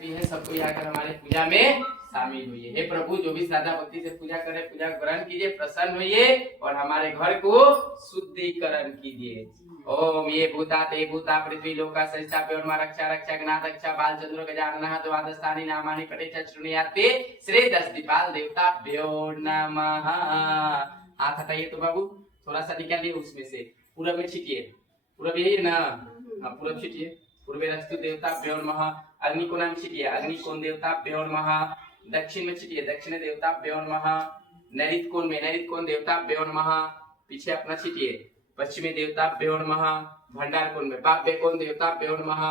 भी है सबको यहाँ कर हमारे पूजा में शामिल हुई। हे प्रभु, जो भी श्रद्धा भक्ति से पूजा करे, पूजा ग्रहण कीजिए, प्रसन्न होइए और हमारे घर को शुद्धिकरण कीजिए। ओम ये भूता ते भूता पृथ्वी लोका संस्थाप्य और रक्षा रक्षा गणात रक्षा बाल चंद्र गजानन द्वादशानि नामानि पठे चृणुयाते श्री दशदीपाल देवताभ्यो नमः। हाथ हटाइए तो बाबू, थोड़ा सा निकालिए उसमें से, पूरा में छिटिए, पूरा यही है ना, हाँ पूरा छिटिए। पूर्वे रस्तु देवताभ्यो नमः। अग्नि को नाम छिटिए, अग्नि कोण देवताभ्यो नमः। दक्षिण में छिटिए, दक्षिण देवताभ्यो नमः। नैऋत्य कोण में, नैऋत्य कोण देवताभ्यो नमः। पीछे अपना छिटिए, पश्चिमी देवताभ्यो नमः। भंडार कोण में, बाह्य कोण देवताभ्यो नमः।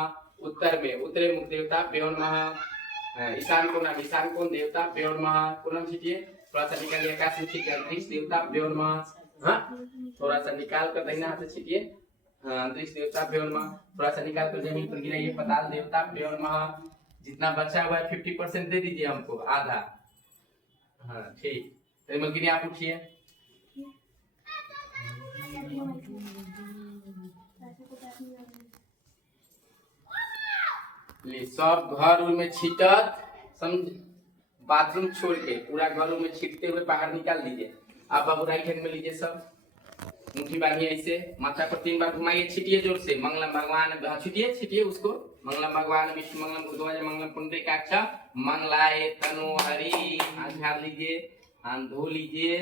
उत्तर में, उत्तरी मुख देवताभ्यो नमः। ईशान कोण, ईशान कोण देवताभ्यो नमः। पूर्ण छिटिए, थोड़ा सा निकालिए, आकाश में छिटिए, अंतरिक्ष देवताभ्यो नमः। हाँ थोड़ा सा निकाल कर दाहिना हाथ से छिटिए, अंतरिक्ष देवताभ्यो नमः। थोड़ा सा निकाल कर जमीन पर गिराइए, पाताल देवताभ्यो नमः। जितना बचा हुआ है 50% दे दीजिए हमको, आधा। हाँ ठीक, मलकिनी आप उठिए। सब घर में छीटत, समझ, बाथरूम छोड़ के पूरा घर में छीटते हुए बाहर निकाल दीजिए। आप बाबू राइट हैंड में लीजिए, सब मुट्ठी बांधिए ऐसे, माथा पर 3 बार घुमाइए, छिटिए जोर से, मंगलम भगवान, छिटिए छिटिए उसको, मंगलम भगवान विष्णु मंगलम गुरुद्वारा मंगलम पुंडरीकाक्ष मंगलाय तनु हरि। हाथ झाड़ लीजिए, हाथ धो लीजिए।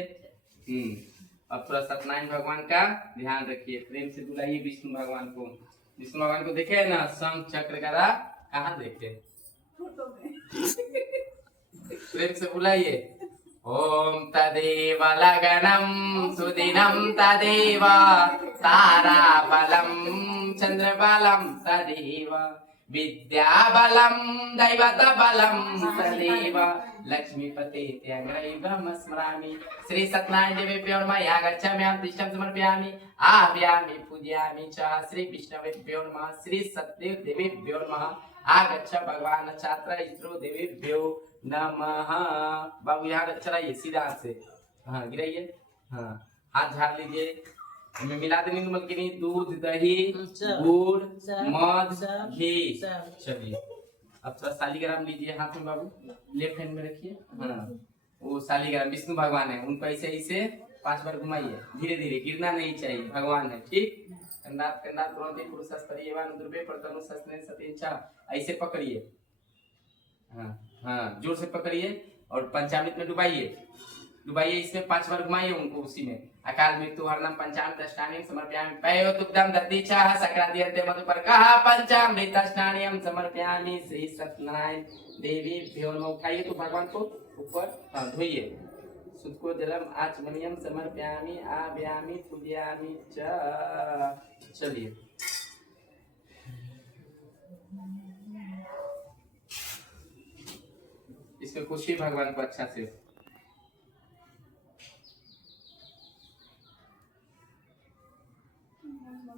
अब थोड़ा सत्यनारायण भगवान का ध्यान रखिए, प्रेम से बुलाइए विष्णु भगवान को। विष्णु भगवान को देखे ना, शंख चक्र गदा कहाँ देखे, प्रेम से बुलाइए। ओम तदेव लगनम सुदिनम तदेव ताराबलम चंद्रबलम तदेव विद्याबलम दैवतबलम तदेव लक्ष्मीपते त्याग्रैवम स्मरामि। श्री सत्यनारायण देवेभ्यो नमः। या गच्छाम्यहं तिष्ठं समर्पयामि, आह्वयामि पूजयामि च। श्री विष्णवेभ्यो नमः। श्री सत्यदेव देवेभ्यो नमः। आगच्छ भगवान छात्र इत्रो देवेभ्यो नमः। बाबू यहाँ चलाइए सीधा हाथ से, हाँ गिराइए, हाँ हाथ झाड़ लीजिए। मिला देंगे मलकिनी, दूध दही गुड़ मध घी। चलिए अब थोड़ा शालिग्राम लीजिए हाथ में बाबू, लेफ्ट हैंड में रखिए। हाँ वो शालिग्राम विष्णु भगवान है, उनको ऐसे ऐसे 5 बार घुमाइए, धीरे धीरे, गिरना नहीं चाहिए, भगवान है ठीक। कंदात कंदात पुरोते पुरुषस्तरीयवान दुर्बे परतनु सस्ने सतेच्छा, ऐसे पकड़िए, हाँ हाँ जोर से पकड़िए और पंचामृत में डुबाइए, डुबाइए इसमें 5 बार घुमाइए उनको उसी में। अकाल मृत्यु हरणम पंचामृत स्नानिम समर्पयामि। पयो तुक्तम दत्तिचाह सक्रादियन्ते मधुपर्कः पंचामृत स्नानिम समर्पयामि। श्री सत्यनारायण देवीभ्यो नमः। उठाइए तो भगवान को ऊपर, हाँ धोइए, शुद्ध को जलम आचमनियम समर्पयामि आव्यामि पूजयामि च। चलिए इसमें पूछिए भगवान को अच्छा से।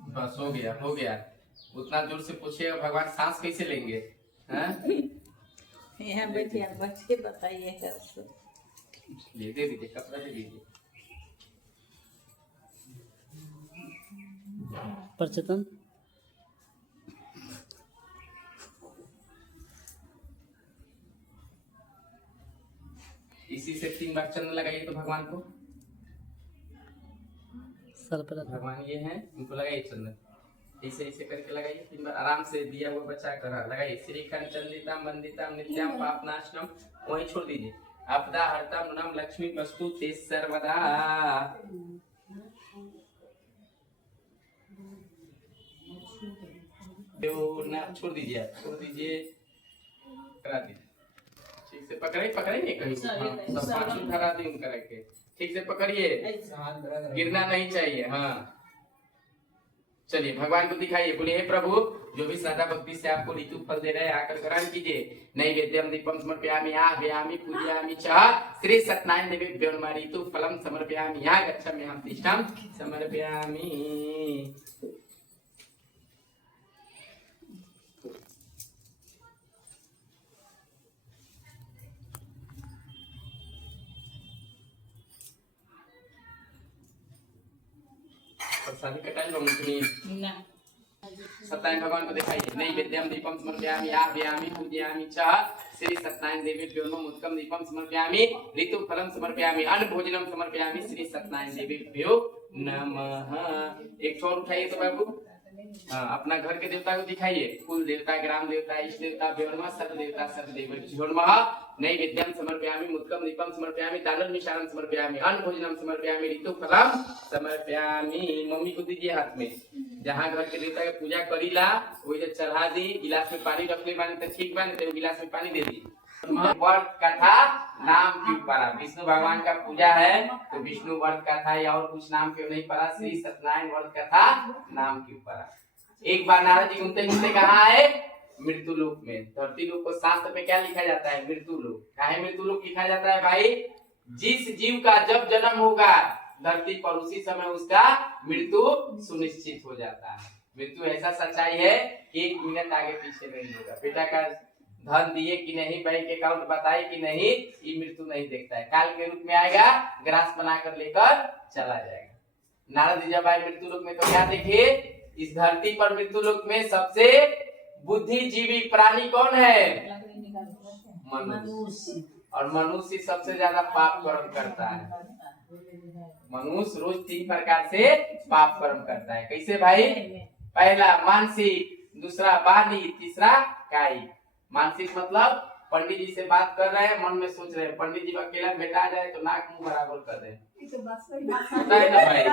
बस हो गया, हो गया। उतना जोर से पूछिएगा, भगवान सांस कैसे लेंगे? यहाँ बैठिए, बच्चे बताइए। दे दीजिए, कपड़ा दे दीजिए। परचतन इसी से 3 बार चंदन लगाइए तो भगवान को, सर पर भगवान ये हैं, उनको लगाइए चंदन, ऐसे ऐसे करके लगाइए 3 बार, आराम से दिया हुआ बचा कर लगाइए। श्रीखंड चंदितम वंदितम नित्यम पापनाशनम, वहीं छोड़ दीजिए। आपदा हरतम नम लक्ष्मी वस्तु ते सर्वदा। छोड़ दीजिए, छोड़ दीजिए, करा दीजिए ठीक से, पकड़िए कहीं, सब 5 धरा दी उनका रख के, ठीक से पकड़िए, गिरना नहीं चाहिए। हाँ चलिए भगवान को दिखाइए, बोलिए हे प्रभु, जो भी श्रद्धा भक्ति से आपको ऋतु फल दे रहे हैं आकर ग्रहण कीजिए। नैवेद्यम दीपम समर्पयामि आह्वयामि पूजयामि च। श्री सत्यनारायण देवेभ्यो नमः। ऋतु फलम समर्पयामि या गच्छाम्यहं तिष्ठं समर्पयामि। प्रसादी कटाई लो मुझे ना सत्यनारायण भगवान को दिखाइए। नैवेद्यम दीपम समर्पयामि आह्वयामि पूजयामि च श्री सत्यनारायण देवेभ्यो नमः। मुद्गम दीपम समर्पयामि ऋतुफलम समर्पयामि अन्न भोजनम समर्पयामि श्री सत्यनारायण देवेभ्यो नमः। एक छोर उठाइए तो बाबू। अपना घर के देवता को दिखाइए। कुल देवता, ग्राम देवता, इष्ट देवता, व्योर्मा सर्व देवता सर्व देवेभ्यो नमः। नैवेद्यम समर्पयामि मुद्गम दीपम समर्पयामि दानं मिष्टान्नं समर्पयामि अन्न भोजनम समर्पयामि ऋतुफलम समर्पयामि। मम्मी को दीजिए हाथ में। जहाँ घर के देवता के पूजा करीला वही चढ़ा दी। गिलास में पानी रख ले बानी तो ठीक बानी, तो गिलास में पानी दे दी। वर्त कथा नाम क्यों पड़ा? विष्णु भगवान का पूजा है तो विष्णु वर्त कथा या और कुछ नाम क्यों नहीं पड़ा? श्री सत्यनारायण वर्त कथा नाम क्यों पड़ा? एक बार नारद जी घूमते घूमते कहाँ आए? मृत्यु लोक में। धरती लोक को शास्त्र में क्या लिखा जाता है? मृत्यु लोक। काहे मृत्यु लोक लिखा जाता है भाई? जिस जीव का जब जन्म होगा धरती पर उसी समय उसका मृत्यु सुनिश्चित हो जाता है। मृत्यु ऐसा सच्चाई है कि 1 मिनट आगे पीछे नहीं होगा। बेटा का धन दिए कि नहीं, बैंक अकाउंट बताए कि नहीं, ये मृत्यु नहीं देखता है। काल के रूप में आएगा, ग्रास बनाकर लेकर चला जाएगा। नारद जी जब आए मृत्यु लोक में तो क्या देखे? इस धरती पर मृत्यु लोक में सबसे बुद्धिजीवी प्राणी कौन है? मनुष्य। और मनुष्य सबसे ज्यादा पाप कर्म करता है। मनुष्य रोज 3 प्रकार से पाप कर्म करता है। कैसे भाई? पहला मानसिक, दूसरा वाणी, तीसरा कायिक। मानसिक मतलब पंडित जी से बात कर रहे हैं, मन में सोच रहे हैं पंडित जी अकेला बेटा जाए तो नाक मुंह बराबर कर दे। होता है ना भाई?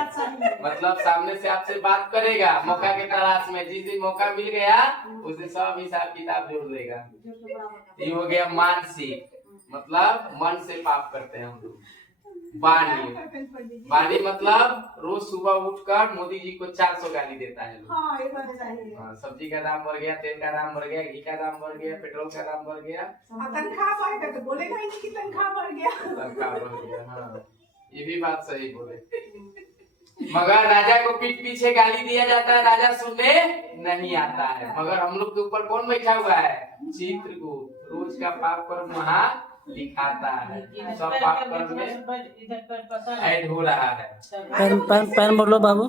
मतलब सामने से आपसे बात करेगा मौका के तलाश में, जिस दिन मौका मिल गया उस दिन सब हिसाब किताब जोड़ देगा। ये हो गया मानसिक, मतलब मन से पाप करते हैं हम लोग। वाणी मतलब रोज सुबह उठकर मोदी जी को 400 गाली देता है लोग। सब्जी का दाम बढ़ गया, तेल का दाम बढ़ गया, घी का दाम बढ़ गया, पेट्रोल का दाम बढ़ गया, तनख्वाह बढ़ गया तो बोलेगा ही नहीं कि तनख्वाह बढ़ गया। तनख्वाह बढ़ गया। हाँ, ये भी बात सही बोले। मगर राजा को पीठ पीछे गाली दिया जाता है, राजा सुनने नहीं आता है। मगर हम लोग के ऊपर कौन बैठा हुआ है? चित्रगुप्त। रोज का पाप कर्म वहाँ लिखाता है। सब पाप कर्म में ऐड हो रहा है। पैर मोड़ लो बाबू।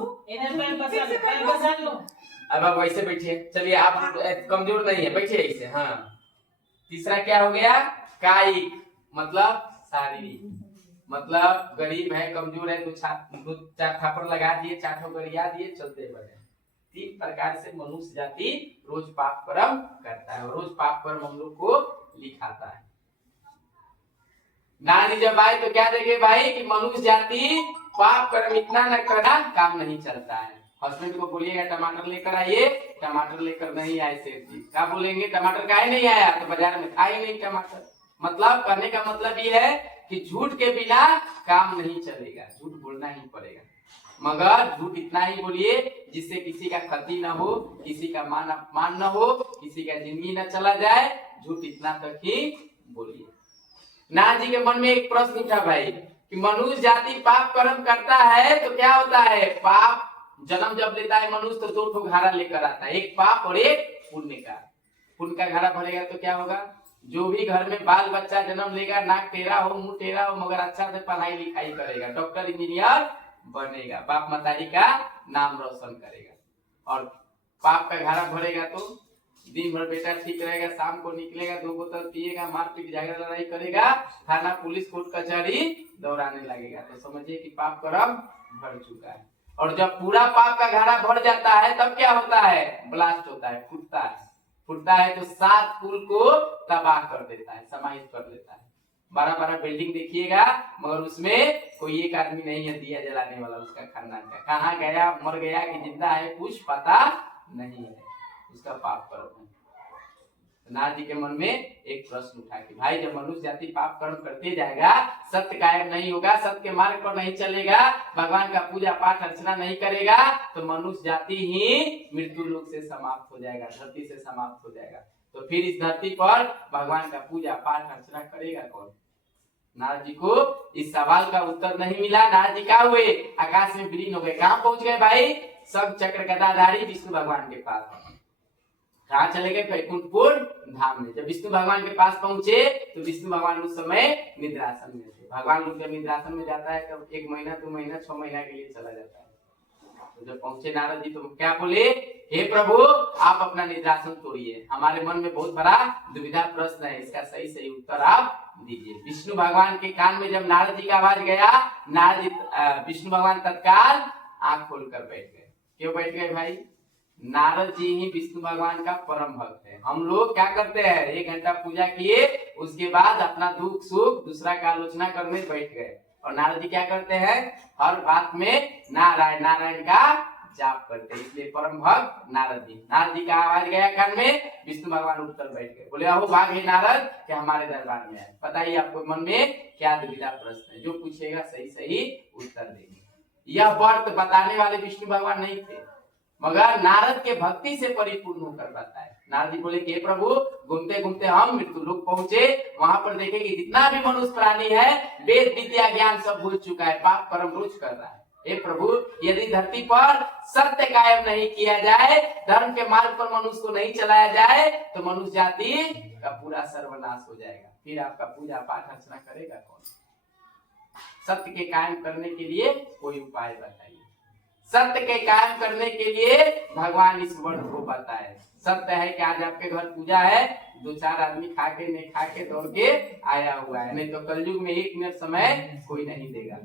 अब आप वैसे बैठिए। चलिए, आप कमजोर नहीं है, बैठिए ऐसे। हाँ, तीसरा क्या हो गया? कायिक मतलब शारीरिक। मतलब गरीब है, कमजोर है तो 4 थापड़ लगा दिए, 4 ठोकरिया दिए, चलते बने। 3 प्रकार से मनुष्य जाति रोज पाप कर्म करता है और रोज पाप कर्म हम लोग को लिखाता है। नारद जब आए तो क्या देखे भाई कि मनुष्य जाति पाप कर्म इतना न करना काम नहीं चलता है। हस्बैंड को बोलिएगा टमाटर लेकर आइए, टमाटर लेकर नहीं आए सेठ जी, क्या बोलेंगे? टमाटर काहे नहीं आया? तो बाजार में था ही नहीं टमाटर। मतलब कहने का मतलब ये है कि झूठ के बिना काम नहीं चलेगा, झूठ बोलना ही पड़ेगा। मगर झूठ इतना ही बोलिए जिससे किसी का क्षति न हो, किसी का मान अपमान न हो, किसी का जिंदगी न चला जाए। झूठ इतना तक ही बोलिए। नारद जी के मन में एक प्रश्न उठा भाई कि मनुष्य जाति पाप कर्म करता है तो क्या होता है? पाप जन्म जब लेता है मनुष्य तो 2 ठो घड़ा लेकर आता है, एक पाप और एक पुण्य का। पुण्य का घड़ा भरेगा तो क्या होगा? जो भी घर में बाल बच्चा जन्म लेगा, नाक टेढ़ा हो, मुंह टेढ़ा हो, मगर अच्छा से पढ़ाई लिखाई करेगा, डॉक्टर इंजीनियर बनेगा, बाप मतारी का नाम रोशन करेगा। और पाप का घड़ा भरेगा तो दिन भर बेटा ठीक रहेगा, शाम को निकलेगा, 2 बोतल पिएगा, मारपीट झगड़ा लड़ाई करेगा, थाना पुलिस कोर्ट कचहरी दौड़ाने लगेगा। तो समझिए कि पाप कर्म भर चुका है। और जब पूरा पाप का घड़ा भर जाता है तब क्या होता है? ब्लास्ट होता है, फूटता है। फूटता है तो 7 कुल को तबाह कर देता है, समाहित कर देता है। बड़ा बिल्डिंग देखिएगा मगर उसमें कोई एक आदमी नहीं है दिया जलाने वाला उसका खानदान का। कहाँ गया, मर गया कि जिंदा है, कुछ पता नहीं है। उसका पाप कर्म है। नारद जी के मन में एक प्रश्न उठा कि भाई जब मनुष्य जाति पाप कर्म करते जाएगा, सत्य कायम नहीं होगा, सत्य के मार्ग पर नहीं चलेगा, भगवान का पूजा पाठ अर्चना नहीं करेगा तो मनुष्य जाति ही मृत्यु लोक से समाप्त हो जाएगा, धरती से समाप्त हो जाएगा। तो फिर इस धरती पर भगवान का पूजा पाठ अर्चना करेगा कौन? नारद जी को इस सवाल का उत्तर नहीं मिला। नारद जी क्या हुए? आकाश में विलीन हो गए। कहाँ पहुंच गए भाई? सब चक्र गदाधारी विष्णु भगवान के पास। कहाँ चले गए? वैकुंठपुर धाम में। जब विष्णु भगवान के पास पहुंचे तो विष्णु भगवान उस समय निद्रासन में थे। भगवान लोग जब निद्रासन में जाता है तब 1 महीना, 2 महीना, 6 महीना के लिए चला जाता है। तो जब पहुंचे नारद जी तो क्या बोले, हे प्रभु आप अपना निद्रासन तोड़िए, हमारे मन में बहुत बड़ा दुविधा प्रश्न है, इसका सही सही उत्तर आप दीजिए। विष्णु भगवान के कान में जब नारद जी का आवाज गया, नारद जी विष्णु भगवान तत्काल आंख खोलकर बैठ गए। क्यों बैठ गए भाई? नारद जी ही विष्णु भगवान का परम भक्त है। हम लोग क्या करते हैं, 1 घंटा पूजा किए, उसके बाद अपना दुख सुख दूसरा का आलोचना करने बैठ गए, और नारद जी क्या करते हैं, हर बात में नारायण नारायण का जाप करते हैं। इसलिए परम भक्त नारद जी का आवाज गया कान में, विष्णु भगवान उठकर बैठ गए, बोले अहो भाग हे नारद कि हमारे दरबार में आए। बताइए आपको मन में क्या दुविधा प्रश्न है, जो पूछेगा सही सही उत्तर देंगे। यह व्रत बताने वाले विष्णु भगवान नहीं थे, मगर नारद के भक्ति से परिपूर्ण होकर बताए। नारद जी बोले कि प्रभु घूमते घूमते हम मृत्यु लोक पहुंचे, वहां पर देखे कि जितना भी मनुष्य प्राणी है वेद विद्या ज्ञान सब भूल चुका है, पाप परम रुच कर रहा है। हे प्रभु यदि धरती पर सत्य कायम नहीं किया जाए, धर्म के मार्ग पर मनुष्य को नहीं चलाया जाए, तो मनुष्य जाति का पूरा सर्वनाश हो जाएगा, फिर आपका पूजा पाठ अर्चना करेगा कौन? सत्य के कायम करने के लिए कोई उपाय बताइए। सत्य के कायम करने के लिए भगवान इस व्रत को बताए। सत्य है कि आज आपके घर पूजा है, 2-4 आदमी खा के नहीं खा के दौड़ के आया हुआ है, नहीं तो कलयुग में 1 मिनट समय कोई नहीं देगा।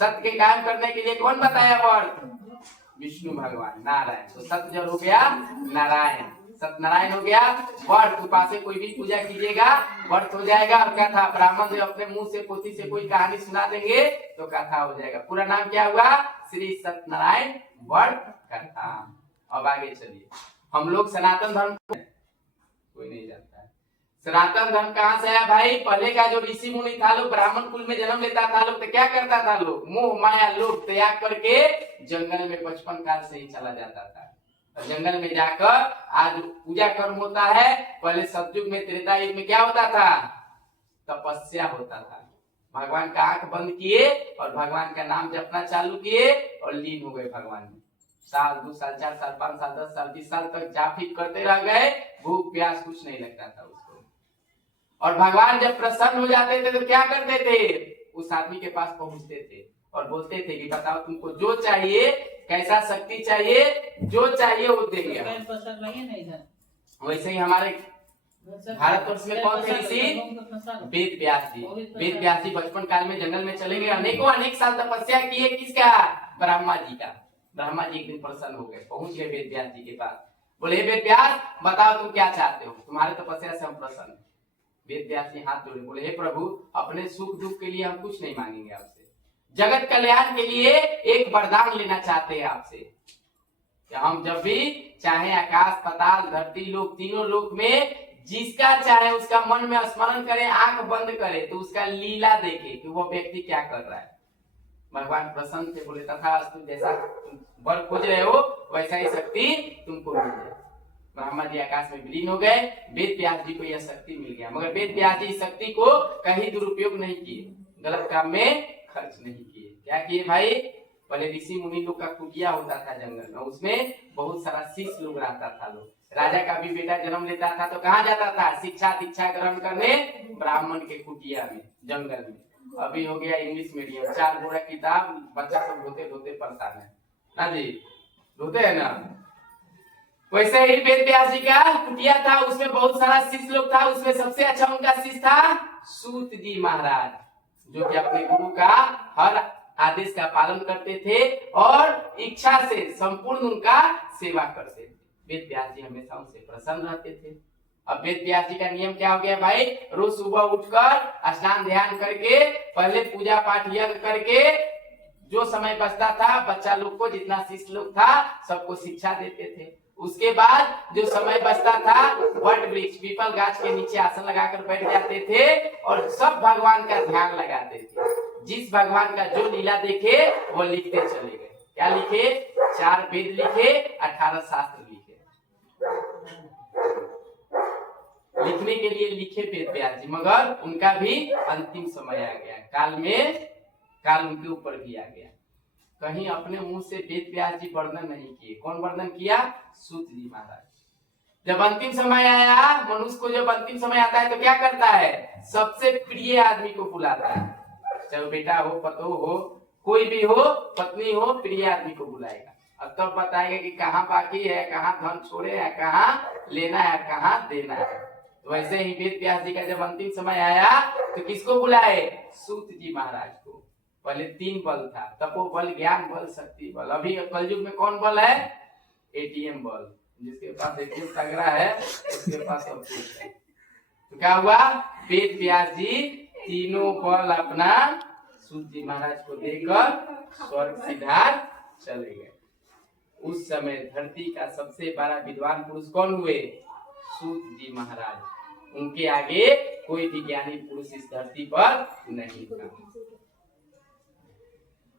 सत्य के कायम करने के लिए कौन बताया व्रत? विष्णु भगवान नारायण। तो सत्य जब हो गया नारायण, सत्यनारायण हो गया, व्रत उपासे कोई भी पूजा कीजिएगा व्रत हो जाएगा। और कथा ब्राह्मण जो अपने मुंह से पोथी से कोई कहानी सुना देंगे तो कथा हो जाएगा। पूरा नाम क्या हुआ? श्री सत्यनारायण व्रत कथा। अब आगे चलिए, हम लोग सनातन धर्म कोई नहीं जानता है। सनातन धर्म कहाँ से आया भाई? पहले का जो ऋषि मुनि था लोग, ब्राह्मण कुल में जन्म लेता था लोग, तो क्या करता था लोग? मोह माया लोभ त्याग करके जंगल में 55 काल से ही चला जाता था। और जंगल में जाकर आज पूजा कर्म होता है। पहले सतयुग में त्रेता युग में क्या होता था? तपस्या होता था। भगवान का आंख बंद किए और भगवान का नाम जपना चालू किए और लीन हो गए भगवान में। 1 साल 2 साल 4 साल 5 साल 10 साल 20 साल तक जाप ही करते रह गए, भूख प्यास कुछ नहीं लगता था उसको। और भगवान जब प्रसन्न हो जाते थे तो क्या करते थे? उस आदमी के पास पहुंचते थे और बोलते थे कि बताओ तुमको जो चाहिए, कैसा शक्ति चाहिए, जो चाहिए वो देंगे। वैसे ही हमारे भारतवर्ष में कौन थे ऋषि? वेद व्यास जी। वेद व्यास जी बचपन काल में जंगल में चले गए, अनेक साल तपस्या किए। किसका? ब्रह्मा जी का। ब्रह्मा जी एक दिन प्रसन्न हो गए, पहुंच गए वेद व्यास जी के पास, बोले वेद व्यास बताओ तुम क्या चाहते हो, तुम्हारे तपस्या से हम प्रसन्न हैं। वेद व्यास जी हाथ जोड़े बोले हे प्रभु अपने सुख दुख के लिए हम कुछ नहीं मांगेंगे आपसे, जगत कल्याण के लिए एक वरदान लेना चाहते हैं आपसे कि हम जब भी चाहे आकाश पाताल धरती लोक तीनों लोक में जिसका चाहे उसका मन में स्मरण करें, आंख बंद करे तो उसका लीला देखे कि वो व्यक्ति क्या कर रहा है। भगवान प्रसन्न थे, बोले तथा तुम जैसा वर खोज रहे हो वैसा ही शक्ति तुमको मिल जाए। ब्रह्मा जी आकाश में विलीन हो गए, वेद व्यास जी को यह शक्ति मिल गया। मगर वेद व्यास जी इस शक्ति को कहीं दुरुपयोग नहीं किए, गलत काम में खर्च नहीं किए। क्या किए भाई? पहले ऋषि मुनि लोग का कुटिया होता था जंगल में, उसमें बहुत सारा शिष्य लोग रहता था। लोग राजा का भी बेटा जन्म लेता था तो कहाँ जाता था? शिक्षा दीक्षा ग्रहण करने ब्राह्मण के कुटिया में, जंगल में। अभी हो गया इंग्लिश मीडियम, 4 बोरा किताब बच्चा सब धोते धोते पढ़ता है ना जी, धोते है ना। वैसे ही वेद व्यास जी का कुटिया था, उसमें बहुत सारा शिष्य लोग था। उसमें सबसे अच्छा उनका शिष्य था सूत जी महाराज, जो कि अपने गुरु का हर आदेश का पालन करते थे और इच्छा से संपूर्ण उनका सेवा करते थे। वेद व्यास जी हमेशा उनसे प्रसन्न रहते थे। अब वेद व्यास जी का नियम क्या हो गया भाई? रोज सुबह उठकर स्नान ध्यान करके पहले पूजा पाठ यज्ञ करके जो समय बचता था बच्चा लोग को, जितना शिष्य लोग था सबको शिक्षा देते थे। उसके बाद जो समय बचता था वट वृक्ष पीपल गाछ के नीचे आसन लगाकर बैठ जाते थे और सब भगवान का ध्यान लगाते थे। जिस भगवान का जो लीला देखे वो लिखते चले गए। क्या लिखे? 4 वेद लिखे, 18 शास्त्र लिखे। लिखने के लिए लिखे वेद व्यास जी, मगर उनका भी अंतिम समय आ गया, काल उनके ऊपर भी आ गया। कहीं अपने मुंह से वेद व्यास जी वर्णन नहीं किए। कौन वर्णन किया? सूत जी महाराज। जब अंतिम समय आया, मनुष्य को जब अंतिम समय आता है तो क्या करता है? सबसे प्रिय आदमी को बुलाता है, चाहे बेटा हो पतो हो कोई भी हो, पत्नी हो, प्रिय आदमी को बुलाएगा। अब तब बताएगा कि कहाँ बाकी है, कहाँ धन छोड़े है, कहाँ लेना है, कहाँ देना है। तो वैसे ही वेद व्यास जी का जब अंतिम समय आया तो किसको बुलाए? सूत जी महाराज को। पहले 3 बल था, तपोबल, ज्ञान बल, शक्ति बल। अभी कलयुग में कौन बल है? एटीएम बल। जिसके पास एटीएम तगड़ा है उसके पास सब कुछ है। तो क्या हुआ? वेद व्यास जी तीनों बल अपना सूत जी महाराज को देकर स्वर्ग सिधार चले गए। उस समय धरती का सबसे बड़ा विद्वान पुरुष कौन हुए? सूत जी महाराज। उनके आगे कोई भी ज्ञानी पुरुष इस धरती पर नहीं था।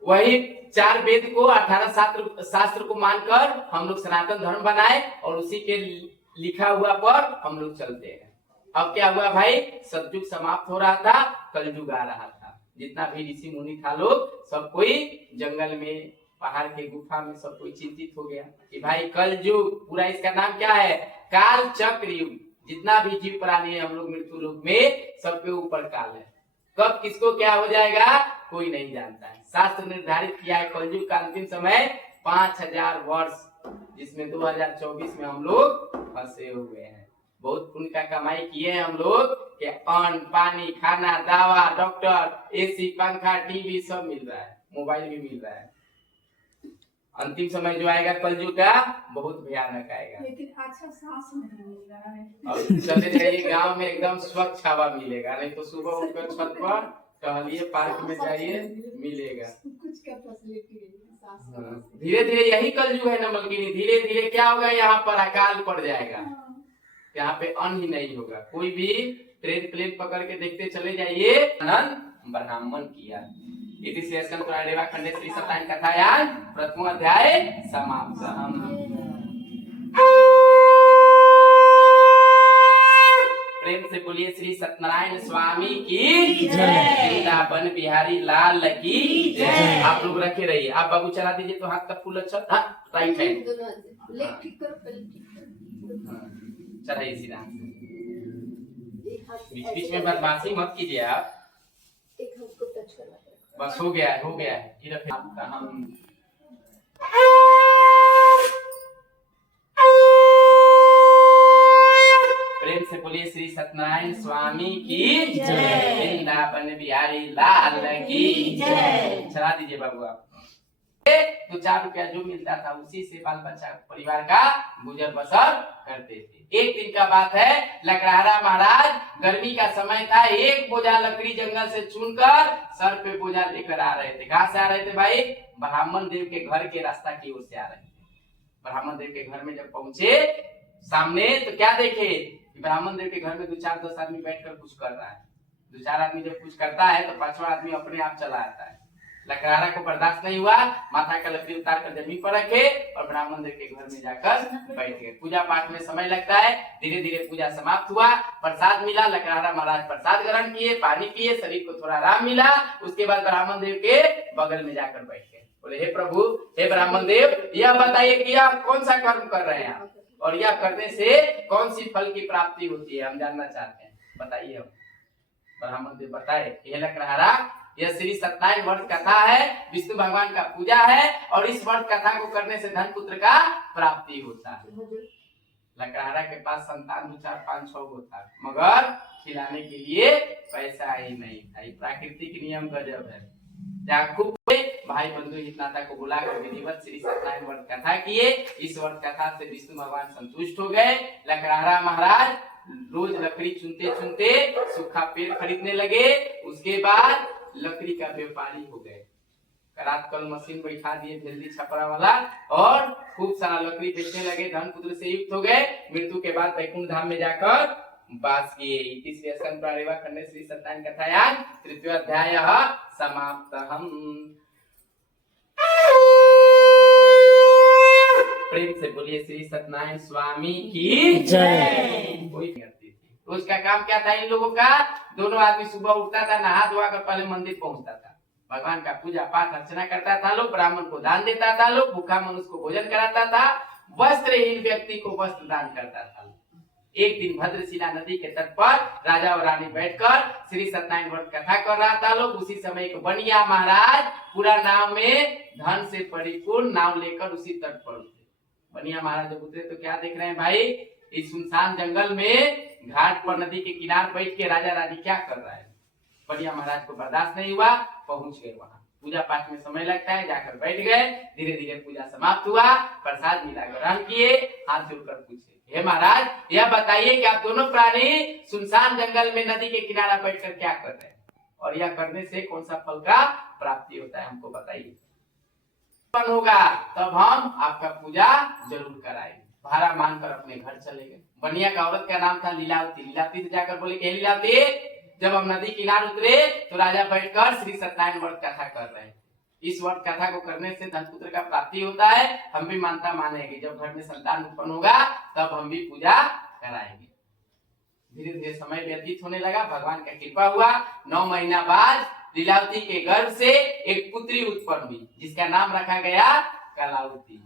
वही 4 वेद को 18 शास्त्र को मानकर हम लोग सनातन धर्म बनाए और उसी के लिखा हुआ पर हम लोग चलते हैं। अब क्या हुआ भाई? सतयुग समाप्त हो रहा था, कलयुग आ रहा था। जितना भी ऋषि मुनि था लोग सब कोई जंगल में, पहाड़ के गुफा में सब कोई चिंतित हो गया कि भाई कलयुग पूरा, इसका नाम क्या है? काल चक्र युग। जितना भी जीव प्राणी है हम लोग मृत्यु लोक में, सबके ऊपर काल है। कब किसको क्या हो जाएगा कोई नहीं जानता है। शास्त्र निर्धारित किया है कलयुग का अंतिम समय 5000 वर्ष, जिसमें 2024 में हम लोग फंसे हुए हैं। बहुत पुण्य का कमाई किए हैं हम लोग कि अन्न, पानी, खाना, दवा, डॉक्टर, एसी, पंखा, टीवी सब मिल रहा है, मोबाइल भी मिल रहा है। अंतिम समय जो आएगा कलयुग का बहुत भयानक आएगा। लेकिन अच्छा सांस नहीं मिल रहा है। अब चले जाइए गांव में, एकदम स्वच्छ हवा मिलेगा। नहीं तो सुबह उठकर छत पर टहलिए, पार्क में जाइए, मिलेगा। कुछ का फैसिलिटी है। धीरे धीरे यही कलयुग है ना मलकिनी। धीरे धीरे क्या होगा? यहाँ पर अकाल पड़ जाएगा, यहाँ पे अन्न ही नहीं होगा। कोई भी ट्रेन प्लेन पकड़ के देखते चले जाइए। आनंद ब्राह्मण किया। इति शेषं प्राणेवा खंडे श्री सत्यान कथायां प्रथम अध्याय समाप्तम्। प्रेम से बोलिए श्री सत्यनारायण स्वामी की जय। वृंदावन बिहारी लाल की जय। आप लोग रखे रहिए। आप बाबू चला दीजिए तो हाथ का फूल अच्छा। राइट हैंड चढ़ाइए सीधा। बीच बीच में बदमाशी मत कीजिए आप। बस हो गया है, हो गया है। इधर आपका हम प्रेम से बोलिए श्री सत्यनारायण स्वामी की जय। वृंदावन बिहारी लाल की जय। चला दीजिए बाबू आप। 2-4 रुपया जो मिलता था उसी से बाल बच्चा परिवार का गुजर बसर करते थे। एक दिन का बात है, लकड़हारा महाराज, गर्मी का समय था, एक बोझा लकड़ी जंगल से चुनकर सर पे बोझा लेकर आ रहे थे। कहाँ से आ रहे थे भाई? ब्राह्मण देव के घर के रास्ता की ओर से आ रहे थे। ब्राह्मण देव के घर में जब पहुंचे सामने तो क्या देखे? ब्राह्मण देव के घर में 2-4-10 आदमी बैठकर कुछ कर रहा है। 2-4 आदमी जब कुछ करता है तो 5वां आदमी अपने आप चला आता है। लकड़हारा को बर्दाश्त नहीं हुआ, माथा का लकड़ी उतार कर जमीन पर रखे और ब्राह्मण देव के घर में जाकर बैठ गए। पूजा पाठ में समय लगता है। धीरे धीरे पूजा समाप्त हुआ, प्रसाद मिला। लकड़हारा महाराज प्रसाद ग्रहण किए, पानी पिए, शरीर को थोड़ा आराम मिला। उसके बाद ब्राह्मण देव के बगल में जाकर बैठ गए। बोले हे प्रभु, हे ब्राह्मण देव, यह बताइए कि आप कौन सा कर्म कर रहे हैं और यह करने से कौन सी फल की प्राप्ति होती है, हम जानना चाहते हैं, बताइए। हम ब्राह्मण देव बताए, हे लकड़हारा, यह श्री सत्यनारायण व्रत कथा है, विष्णु भगवान का पूजा है और इस व्रत कथा को करने से धन पुत्र का प्राप्ति होता है। लकड़हारा के पास संतान 2-4-5-6 गो था, मगर खिलाने के लिए पैसा ही नहीं था। प्राकृतिक नियम गजब है। जहाँ खूब भाई बंधु हितनाता को बुलाकर विधिवत श्री सत्यनारायण व्रत कथा किए। इस व्रत कथा से विष्णु भगवान संतुष्ट हो गए। लकड़हारा महाराज रोज लकड़ी चुनते चुनते सूखा पेड़ खरीदने लगे। उसके बाद लकड़ी का व्यापारी हो गए। रात कल मशीन बैठा दिए जल्दी छपरा वाला और खूब सारा लकड़ी बेचने लगे। धन पुत्र से युक्त हो गए। मृत्यु के बाद वैकुंठ धाम में जाकर वास किए। इसलिए संप्रारेवा खंडे श्री सत्यनारायण कथायां तृतीय अध्याय समाप्तम्। प्रेम से बोलिए श्री सत्यनारायण स्वामी की जय। कोई करती थी। रोज का काम क्या था इन लोगों का? दोनों आदमी सुबह उठता था, नहा धोआ कर पहले मंदिर पहुंचता था, भगवान का पूजा पाठ अर्चना करता था लोग, ब्राह्मण को दान देता था लोग, भूखा मनुष्य को भोजन कराता था, वस्त्रहीन व्यक्ति को वस्त्र दान करता था। एक दिन भद्रशिला नदी के तट पर राजा और रानी बैठकर श्री सत्यनारायण व्रत कथा कर रहा था लोग। उसी समय एक बनिया महाराज पूरा नाव में धन से परिपूर्ण नाव लेकर उसी तट पर उतरे। बनिया महाराज जब उतरे तो क्या देख रहे हैं भाई, इस सुनसान जंगल में घाट पर नदी के किनारे बैठ के राजा रानी क्या कर रहा है। बनिया महाराज को बर्दाश्त नहीं हुआ, पहुंच गए वहां। पूजा पाठ में समय लगता है, जाकर बैठ गए। धीरे धीरे पूजा समाप्त हुआ, प्रसाद मिला ग्रहण किए, हाथ जोड़कर पूछे, हे महाराज यह बताइए कि आप दोनों प्राणी सुनसान जंगल में नदी के किनारा बैठकर क्या कर रहे हैं और यह करने से कौन सा फल का प्राप्ति होता है, हमको बताइए। होगा तब हम आपका पूजा जरूर कराएंगे। भाड़ा मानकर अपने घर चले गए। बनिया का औरत का नाम था लीलावती। लीलावती से जाकर बोले कि लीलावती, जब हम नदी किनारे उतरे तो राजा बैठकर श्री सत्यनारायण व्रत कथा कर रहे हैं। इस व्रत कथा को करने से धन पुत्र का प्राप्ति होता है। हम भी मानता मानेंगे, जब घर में संतान उत्पन्न होगा तब हम भी पूजा कराएंगे। धीरे धीरे समय व्यतीत होने लगा, भगवान का कृपा हुआ। 9 महीना बाद लीलावती के गर्भ से एक पुत्री उत्पन्न हुई जिसका नाम रखा गया कलावती।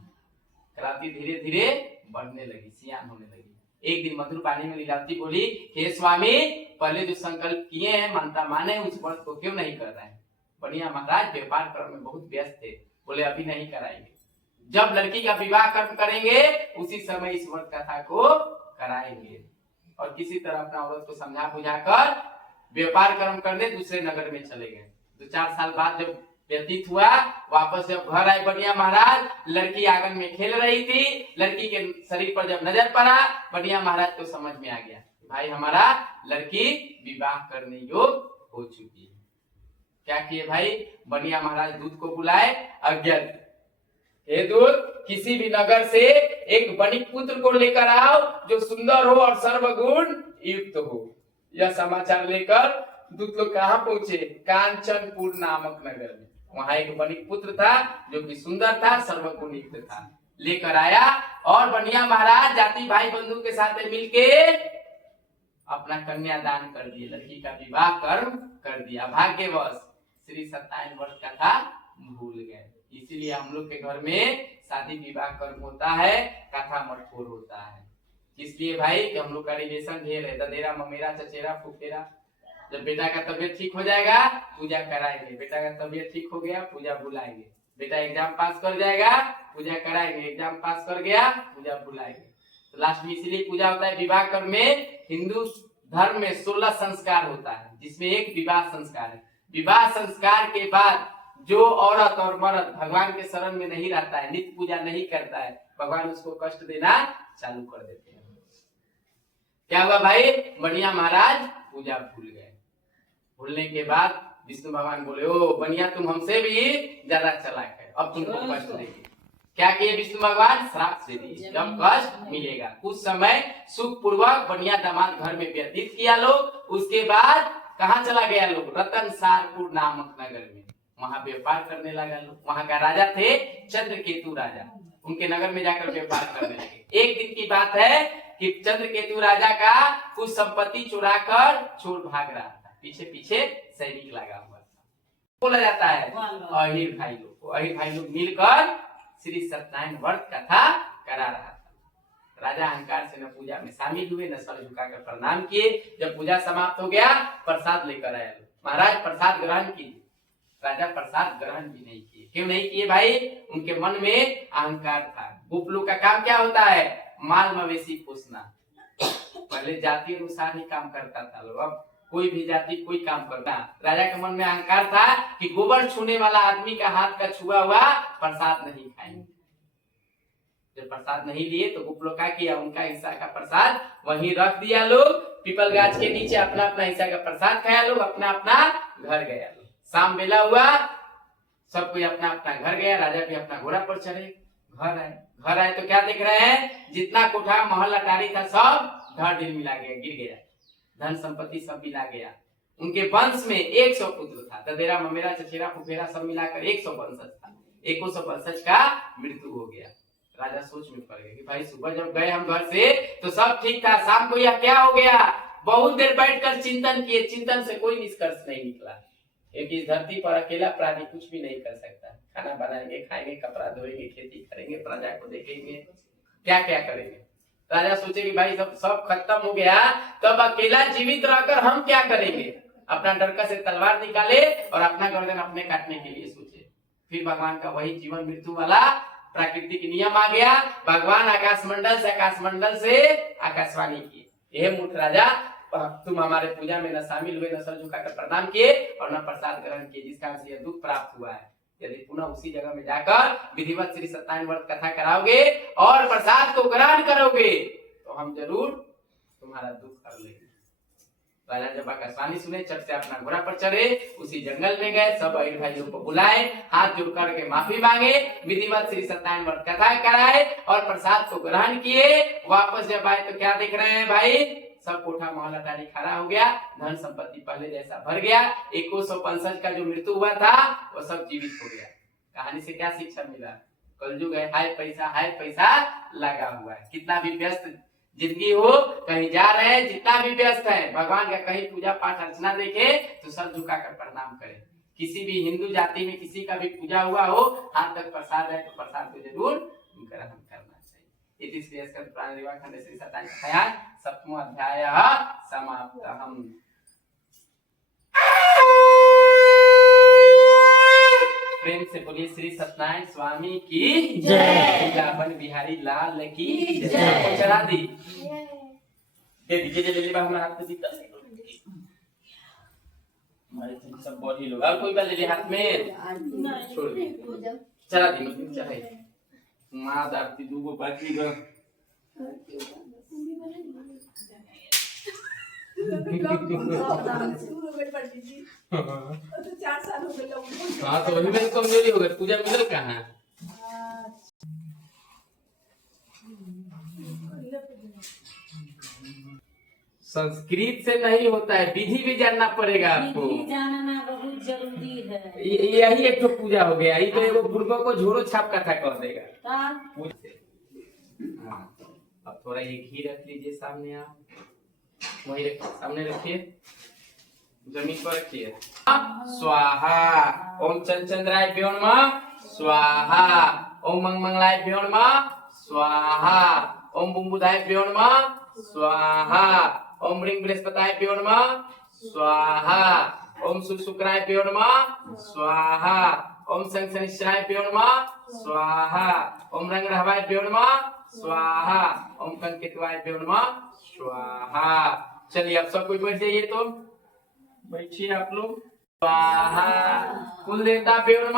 कलावती धीरे धीरे बढ़ने लगी, सियान होने लगी। एक दिन मधुर पानी में लीलावती बोली, हे स्वामी, पहले जो संकल्प किए हैं मानता माने, उस व्रत को क्यों नहीं कर रहे हैं। बनिया महाराज व्यापार कर्म में बहुत व्यस्त थे, बोले अभी नहीं कराएंगे, जब लड़की का विवाह कर्म करेंगे उसी समय इस व्रत कथा को कराएंगे। और किसी तरह अपना औरत को समझा बुझाकर व्यापार कर्म करने दूसरे नगर में चले गए। 2-4 साल बाद जब व्यतीत हुआ, वापस जब घर आए बनिया महाराज, लड़की आंगन में खेल रही थी। लड़की के शरीर पर जब नजर पड़ा, बनिया महाराज को समझ में आ गया, भाई हमारा लड़की विवाह करने योग्य हो चुकी है। क्या किए भाई, बनिया महाराज दूत को बुलाए, आज्ञा हे दूत, किसी भी नगर से एक बनिक पुत्र को लेकर आओ जो सुंदर हो और सर्वगुण युक्त हो। यह समाचार लेकर दूत लोग कहाँ पहुंचे, कांचनपुर नामक नगर में। वहां एक बनिक पुत्र था जो कि सुंदर था, सर्वगुण युक्त था। लेकर आया और बनिया महाराज जाति भाई बंधु के साथ मिलके अपना कन्यादान कर दिए, लड़की का विवाह कर्म कर दिया। भाग्यवश श्री सत्यनारायण व्रत कथा भूल गए। इसीलिए हम लोग के घर में शादी विवाह कर्म होता है, कथा मटकोर होता है। इसलिए भाई कि हम लोग का रिलेशन ढेर है, ददेरा ममेरा चचेरा फुफेरा। जब बेटा का तबियत ठीक हो जाएगा पूजा कराएंगे, बेटा का तबियत ठीक हो गया पूजा बुलाएंगे, बेटा एग्जाम पास कर जाएगा पूजा कराएंगे, एग्जाम पास कर गया पूजा बुलाएंगे। तो लास्ट में इसलिए पूजा होता है। विवाह कर्म में हिंदू धर्म में 16 संस्कार होता है, जिसमें एक विवाह संस्कार है। विवाह संस्कार के बाद जो औरत और मर्द भगवान के शरण में नहीं रहता है, नित्य पूजा नहीं करता है, भगवान उसको कष्ट देना चालू कर देते हैं। क्या हुआ भाई, बनिया महाराज पूजा भूल गए। भूलने के बाद विष्णु भगवान बोले, ओ बनिया तुम हमसे भी ज्यादा चालाक है, अब तुमको कष्ट देंगे। क्या किए विष्णु भगवान, श्राप दे दिए, जब कष्ट मिलेगा। कुछ समय सुख पूर्वक बनिया दामाद घर में व्यतीत किया लोग। उसके बाद कहाँ चला गया लोग, रतनसारपुर नामक नगर में, वहां व्यापार करने लगा लोग। वहां का राजा थे चंद्रकेतु राजा, उनके नगर में जाकर व्यापार करने लगे। एक दिन की बात है कि चंद्रकेतु राजा का कुछ संपत्ति चुराकर चोर भाग रहा था, पीछे पीछे सैनिक लगा हुआ था। बोला जाता है अहिर भाई लोग को, अहिर भाई लोग मिलकर श्री सत्यनारायण व्रत कथा करा रहा था। राजा अहंकार से न पूजा में शामिल हुए, न सर झुकाकर प्रणाम किए। जब पूजा समाप्त हो गया प्रसाद लेकर आया लोग, महाराज प्रसाद ग्रहण कीजिए। राजा प्रसाद ग्रहण भी नहीं किए। क्यों नहीं किए भाई, उनके मन में अहंकार था। गोपलों का काम क्या होता है, माल मवेशी पोसना। पहले जाति अनुसार ही काम करता था लोग, अब कोई भी जाति कोई काम करता। राजा के मन में अहंकार था कि गोबर छूने वाला आदमी का हाथ का छुआ हुआ प्रसाद नहीं खाएंगे। जब प्रसाद नहीं लिए तो गोपलों का किया, उनका हिस्सा का प्रसाद वहीं रख दिया लोग। पीपल गाछ के नीचे अपना अपना हिस्सा का प्रसाद खाया लोग, अपना अपना घर गया लोग। शाम बेला हुआ, सब कोई अपना अपना घर गया। राजा भी अपना घोड़ा पर चढ़े घर आए। घर आए तो क्या देख रहे हैं, जितना कोठा महल अटारी था सब घर ढील मिला गया, गिर गया। धन संपत्ति सब मिला गया। उनके वंश में 100 पुत्र था, ददेरा ममेरा चचेरा फुफेरा सब मिलाकर 100 वंशज था। 100 वंशज का मृत्यु हो गया। राजा सोच में पड़ गया कि भाई सुबह जब गए हम घर से तो सब ठीक था, शाम को यह क्या हो गया। बहुत देर बैठकर चिंतन किए, चिंतन से कोई निष्कर्ष नहीं निकला। क्योंकि इस धरती पर अकेला प्राणी कुछ भी नहीं कर सकता। खाना बनाएंगे, खाएंगे, कपड़ा धोएंगे, खेती करेंगे, प्रजा को देखेंगे, क्या क्या करेंगे। राजा सोचे कि भाई सब सब खत्म हो गया, तो अब अकेला जीवित रहकर हम क्या करेंगे। अपना डरका से तलवार निकाले और अपना गर्दन अपने काटने के लिए सोचे। फिर भगवान का वही जीवन मृत्यु वाला प्राकृतिक नियम आ गया। भगवान आकाशमंडल से आकाशवाणी किए, यह मूर्ख राजा, तुम हमारे पूजा में न शामिल हुए, न सर झुकाकर प्रणाम किए और न प्रसाद ग्रहण किए, जिसका से यह दुख प्राप्त हुआ है। यदि पुनः उसी जगह में जाकर विधिवत श्री सत्यनारायण व्रत कथा कराओगे और प्रसाद को ग्रहण करोगे तो हम जरूर तुम्हारा दुख हर लेंगे। राजा जब आकाशवाणी सुने, चट से अपना घोड़ा पर चढ़े, उसी जंगल में गए, सब अहिर भाइयों को बुलाए, हाथ जोड़ करके माफी मांगे, विधिवत श्री सत्यनारायण व्रत कथा कराए और प्रसाद को ग्रहण किए। वापस जब आए तो क्या देख रहे हैं भाई, सब कोठा मोहल्ला टाली खड़ा हो गया, धन संपत्ति पहले जैसा भर गया, 165 का जो मृत्यु हुआ था वो सब जीवित हो गया। कहानी से क्या शिक्षा मिला, कलयुग है, हाय पैसा लगा हुआ है। कितना भी व्यस्त जिंदगी हो, कहीं जा रहे हैं, जितना भी व्यस्त है, भगवान का कहीं पूजा पाठ अर्चना देखे तो सर झुकाकर प्रणाम करें। किसी भी हिंदू जाति में किसी का भी पूजा हुआ हो, हाथ तक प्रसाद है तो प्रसाद को जरूर ग्रहण करना चाहिए। इति श्री स्कंद पुराण दिवाखंड श्री सत्यनारायण कथायां 7वां अध्यायः समाप्तः। प्रेम से बोलिए श्री सत्यनारायण स्वामी की जय। बन बिहारी लाल की जय। चढ़ा दी दे दीजिए, ले लीजिए हमारे हाथ में दीता हमारे सब बॉडी लोग, और कोई बात ले हाथ में छोड़ दीजिए, चढ़ा दी मतलब चढ़ाई माँ दाती दूगो बाकी गो हाँ तो वही में कमजोरी हो गई, पूजा मिलल कहाँ। संस्कृत से नहीं होता है, विधि भी जानना पड़ेगा आपको, जानना बहुत जरूरी है। यही एक तो पूजा हो गया, ये तो एगो बुर्बक को झोरो छाप कथा कह देगा। हाँ, अब थोड़ा ये घी रख लीजिए सामने, आप वही रखिए, सामने रखिए, जमीन पर रखिए। स्वाहा ओम चंद्राय प्योण स्वाहा, ओम मंगलाय प्योण स्वाहा, ओम बुम्बुधाय प्योण स्वाहा, ओम ह्रीं बृहस्पताय प्योण स्वाहा, ओम शुक्राय प्योण स्वाहा, ओम शनिश्चराय प्योण स्वाहा, ओम रंगरहवाय प्योण स्वाहा, ओम कंकेतवाय प्योण स्वाहा। चलिए अब सब कोई बैठ जाइए, तो बैठिए आप लोग। स्वाहा कुल देवता प्योण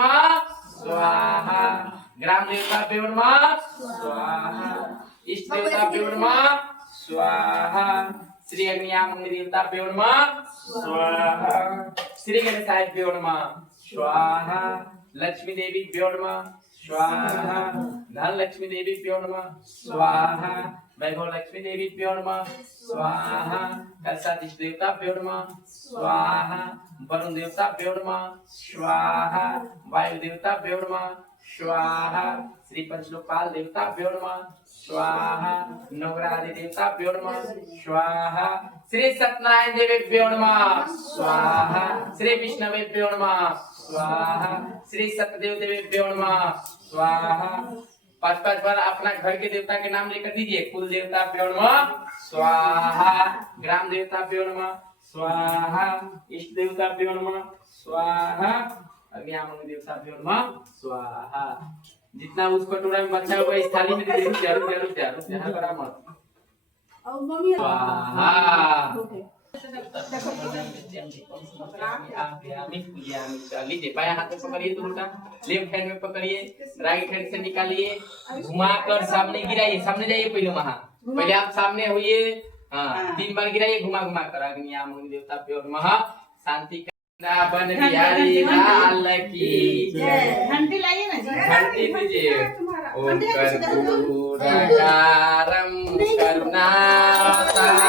स्वाहा, ग्राम देवता प्योण स्वाहा, इष्ट देवता प्योण स्वाहा, श्री अग्नियामग्नि देवता प्योण स्वाहा, श्री गणेशाय प्योण स्वाहा, लक्ष्मी देवी प्योण स्वाहा, धन लक्ष्मी देवी प्योण स्वाहा, वैभव लक्ष्मी देवी प्योण स्वाहा, कलशाधीश देवता प्योण स्वाहा, वरुण देवता प्योण स्वाहा, वायु देवता प्योण स्वाहा, श्री पंचलोकपाल देवता प्योण स्वाहा, नवग्रह आदि देवता प्योण स्वाहा, श्री सत्यनारायण देवेभ्यो नमः स्वाहा, श्री विष्णवे प्योण स्वाहा, श्री सत्यदेव देवेभ्यो नमः स्वाहा। 5-5 बार अपना घर के देवता के नाम लेकर दीजिए। कुल देवता प्योण स्वाहा, ग्राम देवता प्योण स्वाहा, इष्ट देवता प्योण स्वाहा, अग्नियामग्नि देवता प्योण स्वाहा। जितना उस कटोरा में बचा हुआ इस थाली में दे दीजिए। रुक जा बड़ा मत लीजिए, बाया हाथ में पकड़िए, तो उल्टा लेफ्ट हैंड में पकड़िए, राइट हैंड से निकालिए, घुमाकर सामने गिराइए। सामने जाइए पहले, वहां पहले आप सामने होइए। हाँ 3 बार गिराइए, घुमा कर। अग्नियामग्नि देवता प्योर महा शांति बन बिहारी लाल की जय। घंटी लाइए ना, घंटी दीजिए। ओम कर्पूरकारं करुणावतारं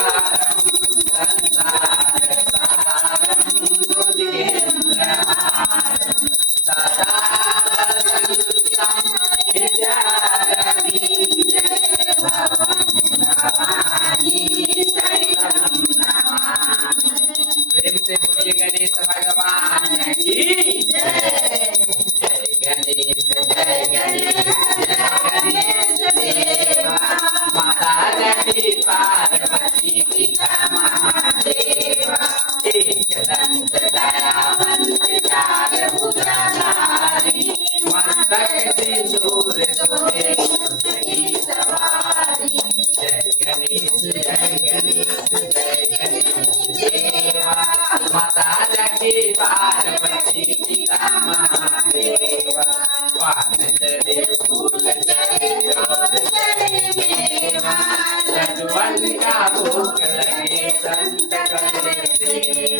प्रेम से बोलिए गणेश भगवान की जय। जय गणेश जय गणेश जय गणेश देवा माता माता लक्ष्मी पार्वती पिता महादेव पान चढ़े फूल चढ़े और चढ़े मेवा लड्डुअन का भोग लगे संत करे सेवा